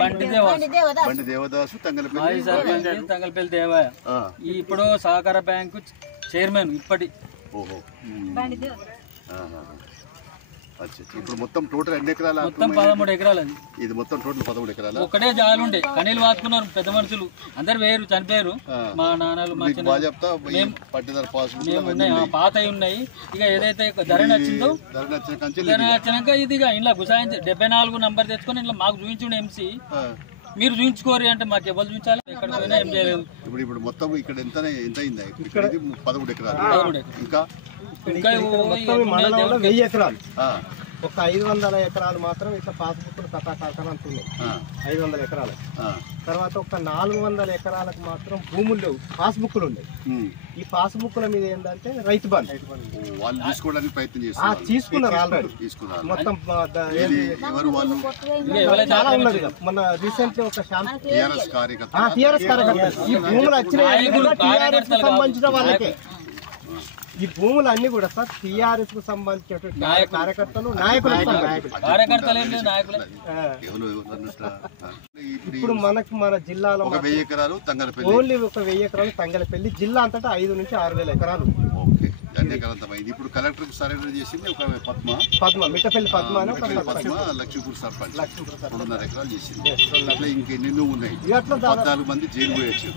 బండి దేవదాసు తంగలపల్లి దేవయ్య ఇప్పుడు సహకార బ్యాంకు చైర్మన్ ఇప్పటి. ఇప్పుడు మొత్తం టోటల్ ఎన్ని ఎకరాలు? మొత్తం 13 ఎకరాలు. ఇది మొత్తం టోటల్ 13 ఎకరాలు. ఒకటే జాలుండే కనీలు వాసుకున్నారు పెద్ద మనుషులు అందరు వేరు చనిపోయారు. మా నాన్నలు పాత ఉన్నాయి. ఇక ఏదైతే ధర నచ్చిందో ధర నచ్చినాక ఇది ఇంట్లో గుసాయించి 74 నంబర్ తెచ్చుకొని ఇట్లా మాకు చూపించుండే ఎంసీ. మీరు చూపించుకోరు అంటే మాకు ఎవరు చూపించాలి? ఎక్కడ పోయినా ఏం చేయలేదు. ఇప్పుడు మొత్తం ఇక్కడ ఎంత అయింది? ఇక్కడ 13 ఎకరాలు. ఇంకా 1000 ఎకరాలు. ఒక 500 ఎకరాలు మాత్రం ఇట్లా పాస్బుక్లు కథాకారణ అంటున్నాయి. 500 ఎకరాలు. తర్వాత ఒక 400 ఎకరాలకు మాత్రం భూములు లేవు, పాస్బుక్లు ఉన్నాయి. ఈ పాస్బుక్ల మీద ఏంటంటే రైతు బంధు తీసుకోవడానికి ప్రయత్నం చేస్తున్నారు. తీసుకున్నారు ఆల్రెడీ. మొత్తం చాలా ఉన్నది. మన రీసెంట్లీ ఒక టీఆర్ఎస్ కార్యకర్త ఈ భూములు వచ్చిన సంబంధించిన వాళ్ళకే ఈ భూములు అన్ని కూడా సార్ టీఆర్ఎస్ కు సంబంధించినటువంటి కార్యకర్తలు ఇప్పుడు మనకు మన జిల్లాలో 1000 ఎకరాలు ఓన్లీ ఒక 1000 ఎకరాలు తంగలపల్లి జిల్లా అంతటా 5 నుంచి 6000 ఎకరాలు. ఇప్పుడు కలెక్టర్ సరెండర్ చేసింది ఒక పద్మ మిట్టపల్లి పద్మ లక్ష్మీపూర్ సర్పంచ్ 2.5 ఎకరాలు చేసింది. అట్లా ఇంకెన్నెన్నో ఉన్నాయి. 14 మంది జైలు పోయొచ్చు.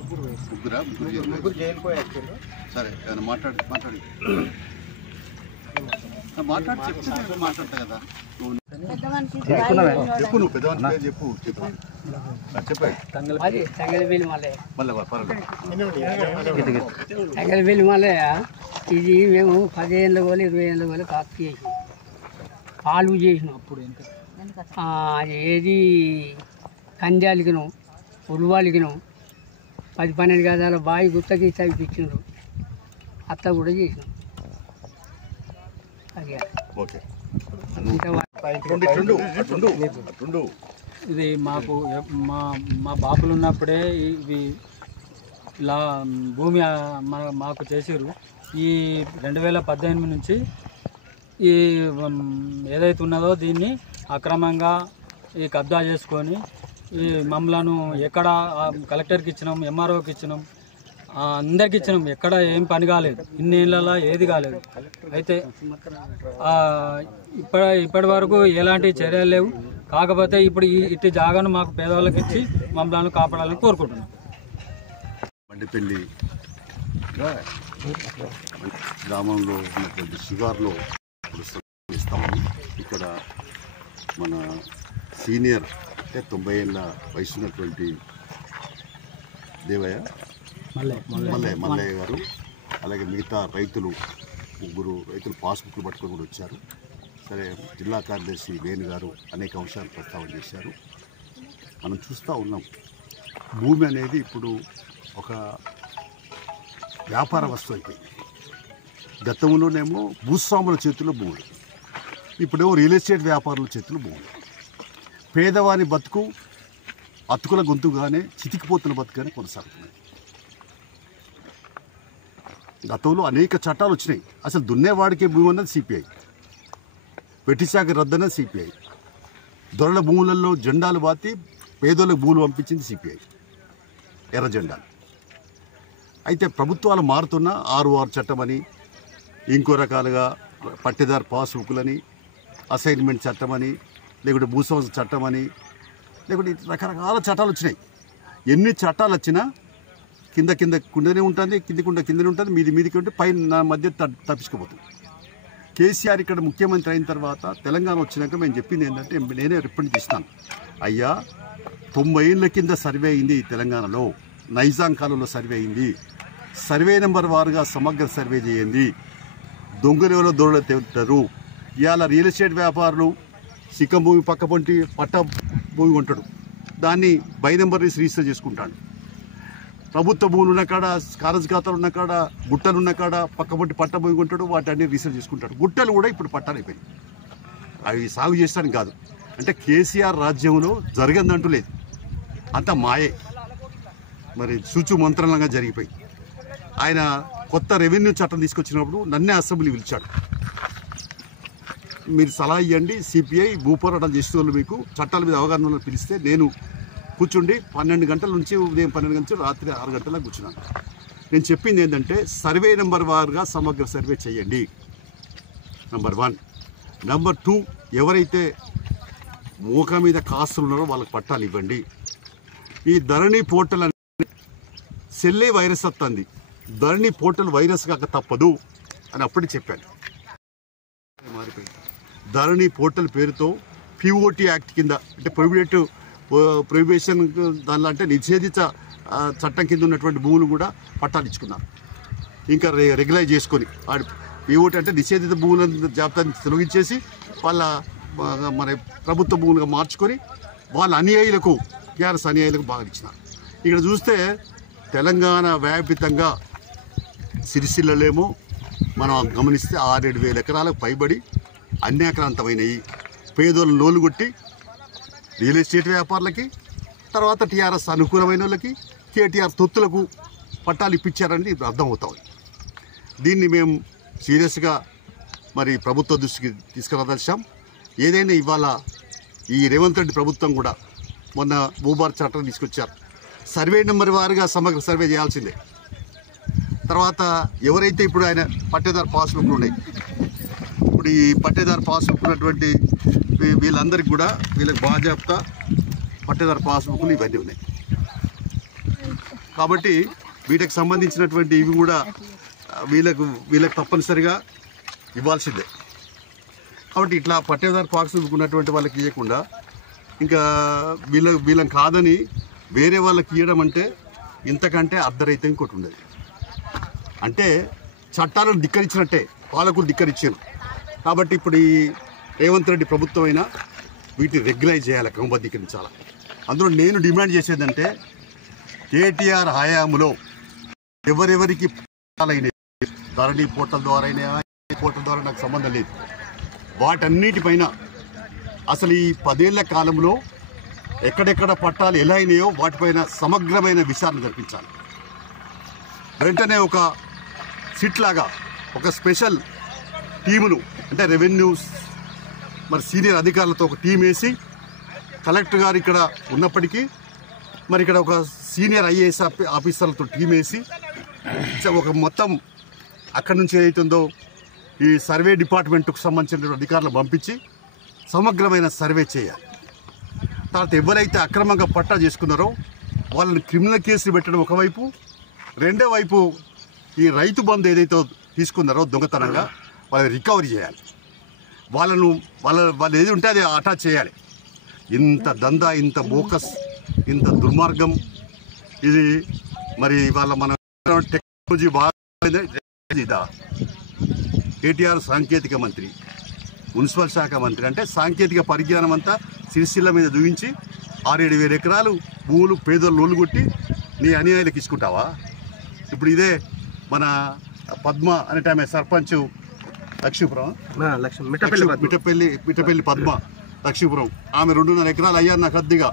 ముగ్గురు జైలు పోయొచ్చు. సరే మాట్లాడి చెప్తే మాట్లాడతా కదా. చెప్పు నువ్వు పెద్దవాళ్ళ పేరు చెప్పు. తంగలపల్లి మల్లయ్య. ఇది మేము 10 ఏళ్ళ వాళ్ళు 20 ఏళ్ళ వాళ్ళు కాపు చేసినాం, పాలు చేసినాం. అప్పుడు అది ఏది కంజాలికినాం, ఉరువాలికినాం. 10-12 గదాల బావి గుత్తకి చదివించిండ్రు. అత్త కూడా చేసినాం. ఇది మాకు మా బాపులు ఉన్నప్పుడే ఇవి ఇలా భూమి మాకు చేసారు. ఈ 2018 నుంచి ఈ ఏదైతే ఉన్నదో దీన్ని అక్రమంగా ఈ కబ్జా చేసుకొని ఈ మమ్మలను ఎక్కడ కలెక్టర్కి ఇచ్చినాం, ఎంఆర్ఓకి ఇచ్చినాం, అందరికి ఇచ్చినాం. ఎక్కడ ఏం పని కాలేదు, ఇన్నేళ్ళలో ఏది కాలేదు. అయితే ఇప్పటి వరకు ఎలాంటి చర్యలు లేవు. కాకపోతే ఇప్పుడు ఇట్టి జాగాను మాకు పేదవాళ్ళకి ఇచ్చి మమ్మల్ని కాపాడాలని కోరుకుంటున్నాం. బండిపల్లి గ్రామంలో ఉన్నటువంటి శివార్లో ఇస్తాము. ఇక్కడ మన సీనియర్ అంటే 90 ఏళ్ళ వయసు ఉన్నటువంటి దేవయ్య మల్లయ్య గారు, అలాగే మిగతా రైతులు 3 రైతులు పాస్బుక్లు పట్టుకొని కూడా వచ్చారు. సరే, జిల్లా కార్యదర్శి వేణు గారు అనేక అంశాలు ప్రస్తావన చేశారు. మనం చూస్తూ ఉన్నాం, భూమి అనేది ఇప్పుడు ఒక వ్యాపార వస్తువు అయిపోయింది. గతంలోనేమో భూస్వాముల చేతుల్లో భూములు, ఇప్పుడేమో రియల్ ఎస్టేట్ వ్యాపారుల చేతుల్లో భూములు. పేదవాని బతుకు అతుకుల గొంతుగానే, చితికిపోతున్న బతుకుగానే కొనసాగుతుంది. గతంలో అనేక చట్టాలు వచ్చినాయి. అసలు దున్నేవాడికే భూమి అన్నది సిపిఐ, వెట్టిశాఖ రద్దు అన్నది సిపిఐ, దొరల భూములలో జెండాలు బాతి పేదోళ్ళకి భూములు పంపించింది సిపిఐ, ఎర్ర జెండాలు. అయితే ప్రభుత్వాలు మారుతున్న 6 చట్టం అని, ఇంకో రకాలుగా పట్టేదారు పాస్బుక్లని, అసైన్మెంట్ చట్టం అని, లేకుంటే భూస్వామ్య చట్టం అని, లేకుంటే రకరకాల చట్టాలు వచ్చినాయి. ఎన్ని చట్టాలు వచ్చినా కింద కుండనే ఉంటుంది, కిందనే ఉంటుంది, మీదికి ఉంటే పైన మధ్య తప్పించుకోబోతుంది. కేసీఆర్ ఇక్కడ ముఖ్యమంత్రి అయిన తర్వాత తెలంగాణ వచ్చినాక మేము చెప్పింది ఏంటంటే, నేనే రిప్రజెంట్ చేస్తాను, అయ్యా 90 ఏళ్ళ కింద సర్వే అయింది తెలంగాణలో, నైజాం కాలంలో సర్వే అయింది. సర్వే నెంబర్ వారుగా సమగ్ర సర్వే చేయండి. దొంగలేవలో దొరలు తెగుతారు. ఇవాళ రియల్ ఎస్టేట్ వ్యాపారులు సిక్కం భూమి పక్క పొంటి పట్ట భూమి కొంటాడు, దాన్ని బై నెంబర్ రిజిస్టర్ చేసుకుంటాడు. ప్రభుత్వ భూములు ఉన్న కాడ, కారజ్ ఖాతాలు ఉన్న కాడ, గుట్టలు ఉన్న కాడ పక్క పొంటి పట్ట భూమి కొంటాడు, వాటిని రిజిస్టర్ చేసుకుంటాడు. గుట్టలు కూడా ఇప్పుడు పట్టాలు అయిపోయింది, అవి సాగు చేస్తానికి కాదు. అంటే కేసీఆర్ రాజ్యంలో జరగదంటూ లేదు, అంత మాయే. మరి సూచు మంత్రంగా జరిగిపోయింది. ఆయన కొత్త రెవెన్యూ చట్టం తీసుకొచ్చినప్పుడు నన్నే అసెంబ్లీ పిలిచాడు. మీరు సలహా ఇవ్వండి. సిపిఐ భూపోరాటం చేసే వాళ్ళు మీకు చట్టాల మీద అవగాహన పిలిస్తే నేను కూర్చుండి 12 గంటల నుంచి ఉదయం 12 గంటల రాత్రి 6 గంటలకు కూర్చున్నాను. నేను చెప్పింది ఏంటంటే సర్వే నెంబర్ వారుగా సమగ్ర సర్వే చేయండి, నెంబర్ 1. నెంబర్ 2, ఎవరైతే మోకా మీద కాస్తులు ఉన్నారో వాళ్ళకి పట్టాలు ఇవ్వండి. ఈ ధరణి పోర్టల్ అనేది సెల్లే వైరస్ వస్తుంది, ధరణి పోర్టల్ వైరస్ కాక తప్పదు అని అప్పటికి చెప్పాను. మారిపోయింది. ధరణి పోర్టల్ పేరుతో పిఓటి యాక్ట్ కింద అంటే ప్రొహిబిషన్ దానిలో అంటే నిషేధిత చట్టం కింద ఉన్నటువంటి భూములు కూడా పట్టాలు ఇచ్చుకున్నారు. ఇంకా రెగ్యులైజ్ చేసుకొని పిఓటి అంటే నిషేధిత భూముల జాబితాని తొలగించేసి వాళ్ళ మన ప్రభుత్వ భూములుగా మార్చుకొని వాళ్ళ అనుయాయులకు టీఆర్ఎస్ అనుయాయులకు బాగా ఇచ్చినారు. ఇక్కడ చూస్తే తెలంగాణ వ్యాపితంగా సిరిసిల్లలేమో మనం గమనిస్తే 6-7 ఎకరాలకు పైబడి అన్యాక్రాంతమైనవి. పేదోళ్ళు నోలు కొట్టి రియల్ ఎస్టేట్ వ్యాపారులకి, తర్వాత టీఆర్ఎస్ అనుకూలమైన వాళ్ళకి, కేటీఆర్ తొత్తులకు పట్టాలు ఇప్పించారని ఇప్పుడు అర్థమవుతాయి. దీన్ని మేము సీరియస్గా మరి ప్రభుత్వ దృష్టికి తీసుకురాదలిచాం. ఏదైనా ఇవాళ ఈ రేవంత్ రెడ్డి ప్రభుత్వం కూడా మొన్న భూభారత్ చట్టం తీసుకొచ్చారు. సర్వే నెంబర్ వారుగా సమగ్ర సర్వే చేయాల్సిందే. తర్వాత ఎవరైతే ఇప్పుడు ఆయన పట్టేదారు పాస్బుక్లు ఉన్నాయి, ఇప్పుడు ఈ పట్టేదారు పాస్బుక్ ఉన్నటువంటి వీళ్ళందరికీ కూడా వీళ్ళకి బాధ్యత పట్టేదారు పాస్బుక్లు ఇవన్నీ ఉన్నాయి. కాబట్టి వీటికి సంబంధించినటువంటి ఇవి కూడా వీళ్ళకి తప్పనిసరిగా ఇవ్వాల్సిందే. కాబట్టి ఇట్లా పట్టేదారు పాస్బుక్ ఉన్నటువంటి వాళ్ళకి ఇవ్వకుండా ఇంకా వీళ్ళని కాదని వేరే వాళ్ళకి ఇవ్వడం అంటే ఇంతకంటే అర్ధరైతే ఇంకోటి ఉండదు. అంటే చట్టాలను ధిక్కరించినట్టే, పాలకులు ధిక్కరించారు. కాబట్టి ఇప్పుడు ఈ రేవంత్ రెడ్డి ప్రభుత్వం అయినా వీటిని రెగ్యులైజ్ చేయాలి, క్రమబద్ధీకరించాలి. అందులో నేను డిమాండ్ చేసేదంటే కేటీఆర్ హయాంలో ఎవరెవరికి పట్టాలైన ధరణి పోర్టల్ ద్వారా అయినా పోర్టల్ ద్వారా నాకు సంబంధం లేదు, వాటన్నిటిపైన అసలు ఈ 10 ఏళ్ల కాలంలో ఎక్కడెక్కడ పట్టాలు ఎలా అయినాయో వాటిపైన సమగ్రమైన విచారణ జరిపించాలి. వెంటనే ఒక సిట్ లాగా ఒక స్పెషల్ టీమును అంటే రెవెన్యూ మరి సీనియర్ అధికారులతో ఒక టీం వేసి, కలెక్టర్ గారు ఇక్కడ ఉన్నప్పటికీ మరి ఇక్కడ ఒక సీనియర్ ఐఏఎస్ ఆఫీసర్లతో టీం వేసి ఒక మొత్తం అక్కడి నుంచి ఏదైతుందో ఈ సర్వే డిపార్ట్మెంట్కు సంబంధించిన అధికారులు పంపించి సమగ్రమైన సర్వే చేయాలి. తర్వాత ఎవరైతే అక్రమంగా పట్టా చేసుకున్నారో వాళ్ళని క్రిమినల్ కేసులు పెట్టడం ఒకవైపు, రెండో వైపు ఈ రైతు బంధు ఏదైతే తీసుకున్నారో దొంగతనంగా వాళ్ళని రికవరీ చేయాలి. వాళ్ళు ఏది ఉంటే అది అటాచ్ చేయాలి. ఇంత దందా, ఇంత బోకస్, ఇంత దుర్మార్గం ఇది మరి వాళ్ళ మన టెక్నాలజీ బాగా కేటీఆర్ సాంకేతిక మంత్రి, మున్సిపల్ శాఖ మంత్రి అంటే సాంకేతిక పరిజ్ఞానం అంతా సిరిసిల్ల మీద చూపించి 6-7 వేల ఎకరాలు భూములు పేదోళ్ళు నోళ్ళు కొట్టి నీ అనుయాయులకు ఇచ్చుకుంటావా? ఇప్పుడు ఇదే మన పద్మ అనే ఆమె సర్పంచ్ లక్ష్మీపురం మిట్టపల్లి పద్మ లక్ష్మీపురం, ఆమె 2.5 ఎకరాలు అయ్యారు నాకు అద్దెగా,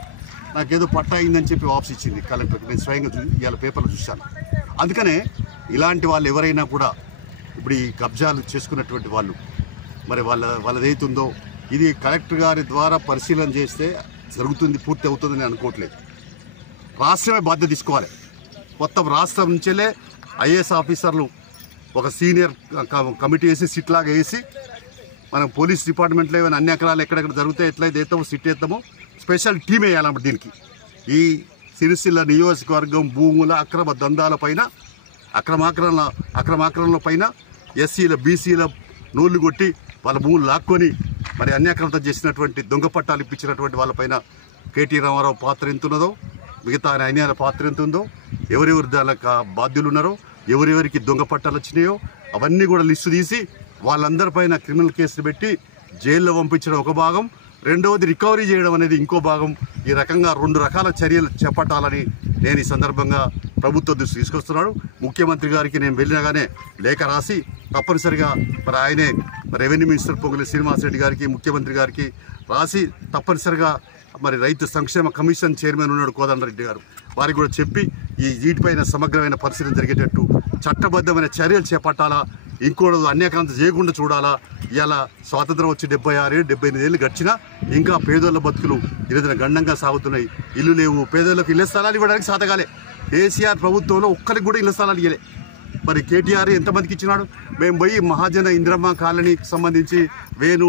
నాకేదో పట్టా అయిందని చెప్పి వాపస్ ఇచ్చింది కలెక్టర్కి. నేను స్వయంగా ఇవాళ పేపర్లో చూశాను. అందుకనే ఇలాంటి వాళ్ళు ఎవరైనా కూడా ఇప్పుడు ఈ కబ్జాలు చేసుకున్నటువంటి వాళ్ళు మరి వాళ్ళదేతుందో ఇది కలెక్టర్ గారి ద్వారా పరిశీలన చేస్తే జరుగుతుంది, పూర్తి అవుతుందని అనుకోవట్లేదు. రాష్ట్రమే బాధ్యత తీసుకోవాలి. మొత్తం రాష్ట్రం నుంచేలే ఐఏఎస్ ఆఫీసర్లు ఒక సీనియర్ కమిటీ వేసి సిట్ లాగా వేసి మనం పోలీస్ డిపార్ట్మెంట్లో ఏమైనా అన్యాక్రాలు ఎక్కడెక్కడ జరిగితే ఎట్లయితే వేస్తామో సిట్ వేస్తామో స్పెషల్ టీమ్ వేయాలన్నమాట. దీనికి ఈ సిరిసిల్ల నియోజకవర్గం భూముల అక్రమ దందాలపైన అక్రమాక్రమణ పైన ఎస్సీల బీసీల నోళ్లు కొట్టి వాళ్ళ భూములు లాక్కొని మరి అన్యాక్రాంతం చేసినటువంటి దొంగ పట్టాలు ఇప్పించినటువంటి వాళ్ళపైన కేటీ రామారావు పాత్ర ఎంత ఉన్నదో, మిగతా అన్యాయాల పాత్ర ఎంత ఉందో, ఎవరెవరు దానికి బాధ్యులు ఉన్నారో, ఎవరెవరికి దొంగ పట్టాలు వచ్చినాయో అవన్నీ కూడా లిస్టు తీసి వాళ్ళందరిపైన క్రిమినల్ కేసులు పెట్టి జైల్లో పంపించడం ఒక భాగం, రెండవది రికవరీ చేయడం అనేది ఇంకో భాగం. ఈ రకంగా 2 రకాల చర్యలు చేపట్టాలని నేను ఈ సందర్భంగా ప్రభుత్వ దృష్టి తీసుకొస్తున్నాడు. ముఖ్యమంత్రి గారికి నేను వెళ్ళినగానే లేఖ రాసి తప్పనిసరిగా మరి ఆయనే రెవెన్యూ మినిస్టర్ పొంగులేటి శ్రీనివాసరెడ్డి గారికి, ముఖ్యమంత్రి గారికి రాసి తప్పనిసరిగా మరి రైతు సంక్షేమ కమిషన్ చైర్మన్ ఉన్నాడు కోదండరెడ్డి గారు, వారికి కూడా చెప్పి ఈ వీటిపైన సమగ్రమైన పరిశీలన జరిగేటట్టు చట్టబద్ధమైన చర్యలు చేపట్టాలా. ఇంకోటి అన్యాకాంత చేయకుండా చూడాలా. ఇలా స్వాతంత్రం వచ్చి 76-78 ఏళ్ళు గడిచినా ఇంకా పేదోళ్ళ బతుకులు ఈరోజున గండంగా సాగుతున్నాయి. ఇల్లు లేవు, పేదోళ్ళకి ఇళ్ల స్థలాలు ఇవ్వడానికి సాతగాలే. కేసీఆర్ ప్రభుత్వంలో ఒక్కరికి కూడా ఇళ్ల స్థలాలు ఇవ్వలే. మరి కేటీఆర్ ఎంతమందికి ఇచ్చినాడు? మేము పోయి మహాజన ఇంద్రమ్మ కాలనీకి సంబంధించి వేణు